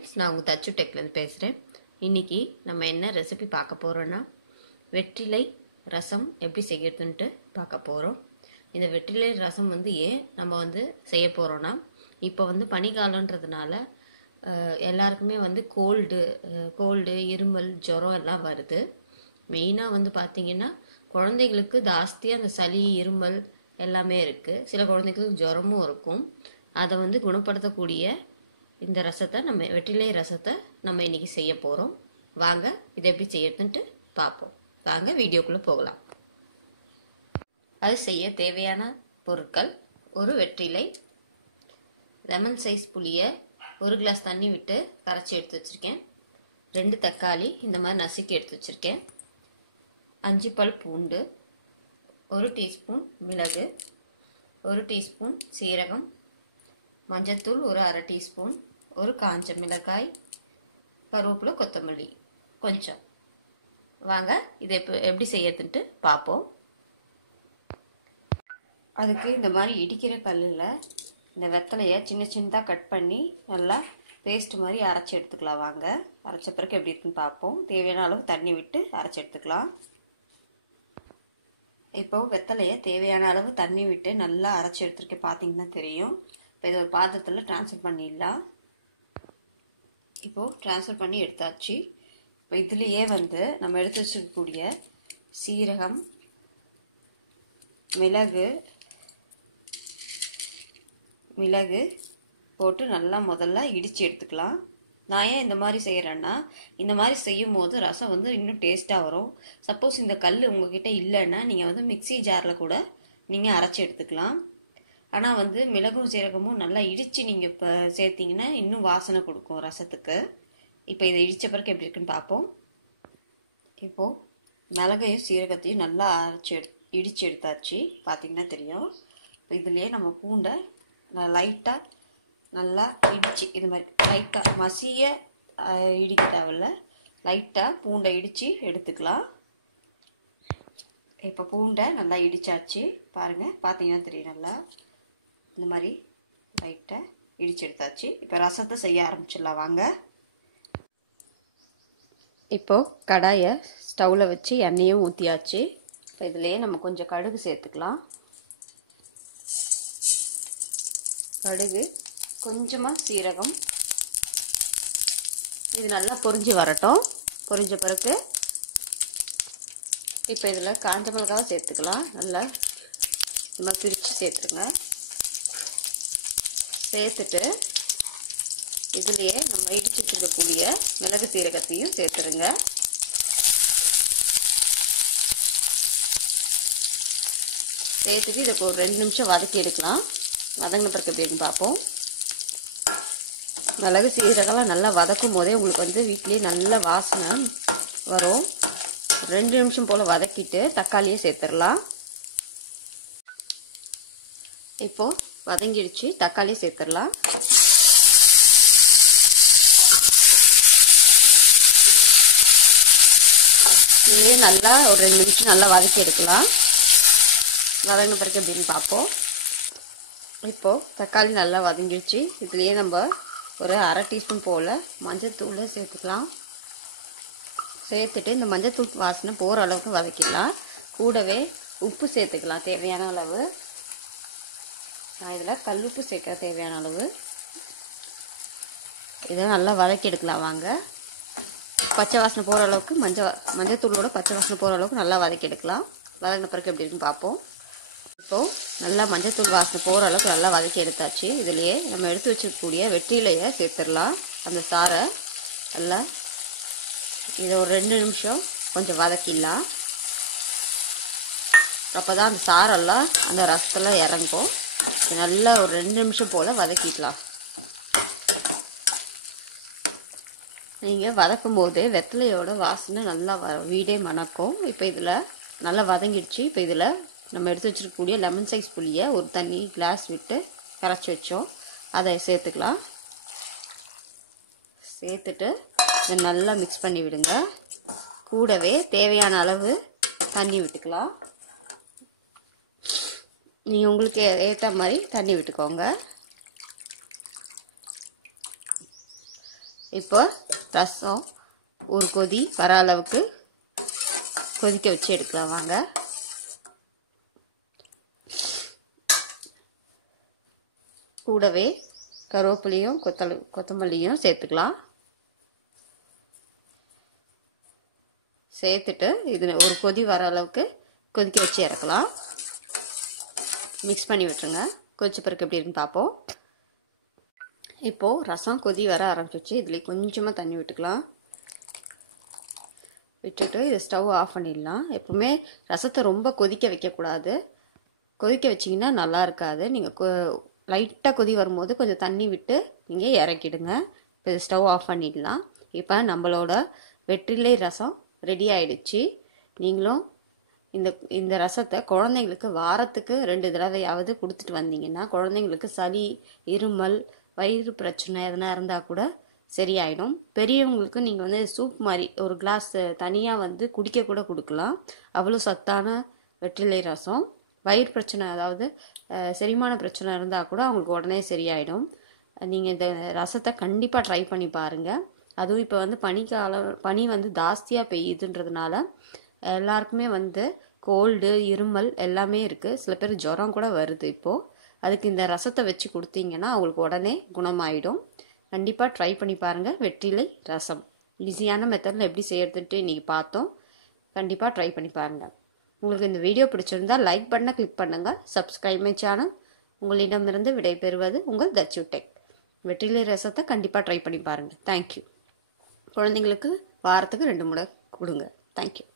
Friends, நான் உங்கள் தச்சு டெக்லேருந்து பேசுகிறேன். இன்றைக்கி நம்ம என்ன ரெசிபி பார்க்க போகிறோன்னா, வெற்றிலை ரசம் எப்படி செய்யறதுன்ட்டு பார்க்க போகிறோம். இந்த வெற்றிலை ரசம் ஏன் நம்ம செய்ய போகிறோன்னா, இப்போ பனிக்காலன்றதுனால எல்லாருக்குமே கோல்டு, இருமல், ஜுரம் எல்லாம் வருது. மெயினாக பார்த்தீங்கன்னா குழந்தைகளுக்கு ஜாஸ்தியாக அந்த சளி, இருமல் எல்லாமே இருக்குது. சில குழந்தைகளுக்கு ஜுரமும் இருக்கும். அதை குணப்படுத்தக்கூடிய இந்த ரசத்தை வெற்றிலை ரசத்தை நம்ம இன்னைக்கு செய்ய போகிறோம். வாங்க இதை எப்படி செய்யறதுன்ட்டு பார்ப்போம். வாங்க வீடியோக்குள்ளே போகலாம். அது செய்ய தேவையான பொருட்கள்: ஒரு வெற்றிலை, லெமன் சைஸ் புளியை 1 கிளாஸ் தண்ணி விட்டு கரைச்சி எடுத்து வச்சுருக்கேன். 2 தக்காளி இந்த மாதிரி நசுக்கி எடுத்து வச்சுருக்கேன். 5 பல் பூண்டு, 1 டீஸ்பூன் மிளகு, 1 டீஸ்பூன் சீரகம், மஞ்சத்தூள் ஒரு 1/2 டீஸ்பூன், ஒரு காஞ்ச மிளகாய், கருவேப்பிலை, கொத்தமல்லி கொஞ்சம். வாங்க இதை எப்படி செய்யறதுன்ட்டு பார்ப்போம். அதுக்கு இந்த மாதிரி இடிக்கிற கல்லில் இந்த வெத்தலையை சின்ன சின்னதாக கட் பண்ணி நல்லா பேஸ்ட் மாதிரி அரைச்சி எடுத்துக்கலாம். வாங்க அரைச்ச பிறகு எப்படி இருக்குன்னு பார்ப்போம். தேவையான அளவு தண்ணி விட்டு அரைச்சி எடுத்துக்கலாம். இப்போ வெத்தலையை தேவையான அளவு தண்ணி விட்டு நல்லா அரைச்சி எடுத்துருக்கேன். பார்த்தீங்கன்னா தெரியும். இப்போ இதை ஒரு பாத்திரத்தில் ட்ரான்ஸ்ஃபர் பண்ணிடலாம். இப்போது ட்ரான்ஸ்ஃபர் பண்ணி எடுத்தாச்சு. இப்போ இதுலேயே நம்ம எடுத்து வச்சுக்கக்கூடிய சீரகம், மிளகு போட்டு நல்லா முதல்ல இடித்து எடுத்துக்கலாம். நான் ஏன் இந்த மாதிரி செய்கிறேன்னா, இந்த மாதிரி செய்யும் போது ரசம் இன்னும் டேஸ்ட்டாக வரும். சப்போஸ் இந்த கல் உங்ககிட்ட இல்லைன்னா நீங்கள் மிக்சி ஜாரில் கூட நீங்கள் அரைச்சி எடுத்துக்கலாம். ஆனால் மிளகும் சீரகமும் நல்லா இடித்து நீங்கள் இப்போ சேர்த்திங்கன்னா இன்னும் வாசனை கொடுக்கும் ரசத்துக்கு. இப்போ இதை இடித்த பிறகு எப்படி இருக்குன்னு பார்ப்போம். இப்போது மிளகையும் சீரகத்தையும் நல்லா இடித்து எடுத்தாச்சு. பார்த்திங்கன்னா தெரியும். இப்போ இதுலேயே நம்ம பூண்டை லைட்டாக நல்லா இடித்து, இது மாதிரி லைட்டாக மசிய இடிக்க தேவையில்ல, லைட்டாக பூண்டை இடித்து எடுத்துக்கலாம். இப்போ பூண்டை நல்லா இடித்தாச்சு. பாருங்கள், பார்த்தீங்கன்னா தெரியும். நல்லா இந்த மாதிரி லைட்டாக இடித்து எடுத்தாச்சு. இப்போ ரசத்தை செய்ய ஆரம்பிச்சிடலாம். வாங்க. இப்போது கடாயை ஸ்டவ்வில் வச்சு எண்ணெயும் ஊற்றியாச்சு. இப்போ இதுலேயே நம்ம கொஞ்சம் கடுகு சேர்த்துக்கலாம். கடுகு, கொஞ்சமாக சீரகம். இது நல்லா பொரிஞ்சு வரட்டும். பொரிஞ்ச பிறகு இப்போ இதில் காஞ்ச மிளகாவை சேர்த்துக்கலாம். நல்லா நம்ம பிரித்து சேர்த்துருங்க. சேர்த்துட்டு இதுலேயே நம்ம இடிச்சு வச்சுருக்கக்கூடிய மிளகு சீரகத்தையும் சேர்த்துருங்க. சேர்த்துட்டு இதை ஒரு 2 நிமிஷம் வதக்கி எடுக்கலாம். வதங்கின பிறகு எப்படின்னு பார்ப்போம். மிளகு சீரகம்லாம் நல்லா வதக்கும் போதே உங்களுக்கு வீட்லேயே நல்ல வாசனை வரும். 2 நிமிஷம் போல் வதக்கிட்டு தக்காளியை சேர்த்துடலாம். இப்போது வதங்கிடுச்சு. தக்காளியை சேர்த்துடலாம். இதுலேயே நல்லா ஒரு 2 நிமிஷம் நல்லா வதக்கி எடுக்கலாம். வதங்கின பிறகு எப்படின்னு பார்ப்போம். இப்போது தக்காளி நல்லா வதங்கிடுச்சு. இதுலேயே நம்ம ஒரு 1/2 டீஸ்பூன் போல் மஞ்சத்தூளை சேர்த்துக்கலாம். சேர்த்துட்டு இந்த மஞ்சத்தூள் வாசனை போகிற அளவுக்கு வதக்கிடலாம். கூடவே உப்பு சேர்த்துக்கலாம் தேவையான அளவு. நான் இதில் கல்லுப்பு சேர்க்க தேவையான அளவு. இதை நல்லா வதக்கி எடுக்கலாம். வாங்க. பச்சை வாசனை போகிற அளவுக்கு மஞ்சத்தூளோட பச்சை வாசனை போகிற அளவுக்கு நல்லா வதக்கி எடுக்கலாம். வதங்கின பிறகு எப்படி இருக்குன்னு பார்ப்போம். இப்போது நல்லா மஞ்சத்தூள் வாசனை போகிற அளவுக்கு நல்லா வதக்கி எடுத்தாச்சு. இதுலேயே நம்ம எடுத்து வச்சுருக்கக்கூடிய வெற்றிலையை சேர்த்துடலாம். அந்த சாறை நல்லா இதை ஒரு 2 நிமிஷம் கொஞ்சம் வதக்கிடலாம். அப்போ தான் அந்த சாரெல்லாம் அந்த ரசத்தில் இறங்கும். நல்லா ஒரு 2 நிமிஷம் போல் வதக்கிக்கலாம். நீங்கள் வதக்கும் போது வெத்தலையோட வாசனை நல்லா வீடே மணக்கும். இப்போ இதில் நல்லா வதங்கிடுச்சு. இப்போ இதில் நம்ம எடுத்து வச்சுருக்கக்கூடிய லெமன் சைஸ் புளியை ஒரு தண்ணி கிளாஸ் விட்டு கரைச்சி வச்சோம். அதை சேர்த்துக்கலாம். சேர்த்துட்டு இதை நல்லா மிக்ஸ் பண்ணி விடுங்க. கூடவே தேவையான அளவு தண்ணி விட்டுக்கலாம். நீங்கள் உங்களுக்கு ஏற்ற மாதிரி தண்ணி விட்டுக்கோங்க. இப்போ ரசம் ஒரு கொதி வர அளவுக்கு கொதிக்க வச்சு எடுக்கலாம் வாங்க. கூடவே கருவேப்பிலையும் கொத்தமல்லியும் சேர்த்துக்கலாம். சேர்த்துட்டு இது ஒரு கொதி வர அளவுக்கு கொதிக்க வச்சு இறக்கலாம். மிக்ஸ் பண்ணி விட்டுருங்க. கொதிச்ச பிறகு எப்படி இருக்குன்னு பார்ப்போம். இப்போது ரசம் கொதி வர ஆரம்பிச்சிச்சு. இதில் கொஞ்சமாக தண்ணி விட்டுக்கலாம். விட்டுட்டு இதை ஸ்டவ் ஆஃப் பண்ணிடலாம். எப்பவுமே ரசத்தை ரொம்ப கொதிக்க வைக்கக்கூடாது. கொதிக்க வச்சிங்கன்னா நல்லா இருக்காது. நீங்கள் லைட்டாக கொதி வரும்போது கொஞ்சம் தண்ணி விட்டு நீங்கள் இறக்கிடுங்க. இப்போ ஸ்டவ் ஆஃப் பண்ணிடலாம். இப்போ நம்மளோட வெற்றிலை ரசம் ரெடி ஆயிடுச்சு. நீங்களும் இந்த ரசத்தை குழந்தைங்களுக்கு வாரத்துக்கு 2 தடவையாவது கொடுத்துட்டு வந்தீங்கன்னா குழந்தைங்களுக்கு சளி, இருமல், வயிறு பிரச்சனை எதனா இருந்தால் கூட சரியாயிடும். பெரியவங்களுக்கு நீங்கள் வந்து சூப் மாதிரி ஒரு கிளாஸ் தனியாக குடிக்க கூட கொடுக்கலாம். அவ்வளோ சத்தான வெற்றிலை ரசம். வயிறு பிரச்சனை அதாவது செரிமான பிரச்சனை இருந்தால் கூட அவங்களுக்கு உடனே சரியாயிடும். நீங்கள் இந்த ரசத்தை கண்டிப்பாக ட்ரை பண்ணி பாருங்கள். அதுவும் இப்போ பனி ஜாஸ்தியாக பெய்யுதுன்றதுனால எல்லாருக்குமே கோல்டு, இருமல் எல்லாமே இருக்குது. சில பேர் ஜுரம் கூட வருது இப்போது. அதுக்கு இந்த ரசத்தை வச்சு கொடுத்தீங்கன்னா அவங்களுக்கு உடனே குணமாயிடும். கண்டிப்பாக ட்ரை பண்ணி பாருங்கள். வெற்றிலை ரசம் ஈஸியான மெத்தடில் எப்படி செய்யறதுன்ட்டு இன்றைக்கி பார்த்தோம். கண்டிப்பாக ட்ரை பண்ணி பாருங்கள். உங்களுக்கு இந்த வீடியோ பிடிச்சிருந்தா லைக் பட்டனை கிளிக் பண்ணுங்கள். Subscribe my channel. உங்களிடமிருந்து விடைபெறுவது உங்கள் தச்சு டெக். வெற்றிலை ரசத்தை கண்டிப்பாக ட்ரை பண்ணி பாருங்கள். தேங்க்யூ. குழந்தைங்களுக்கு வாரத்துக்கு 2 முறை கொடுங்க. தேங்க்யூ.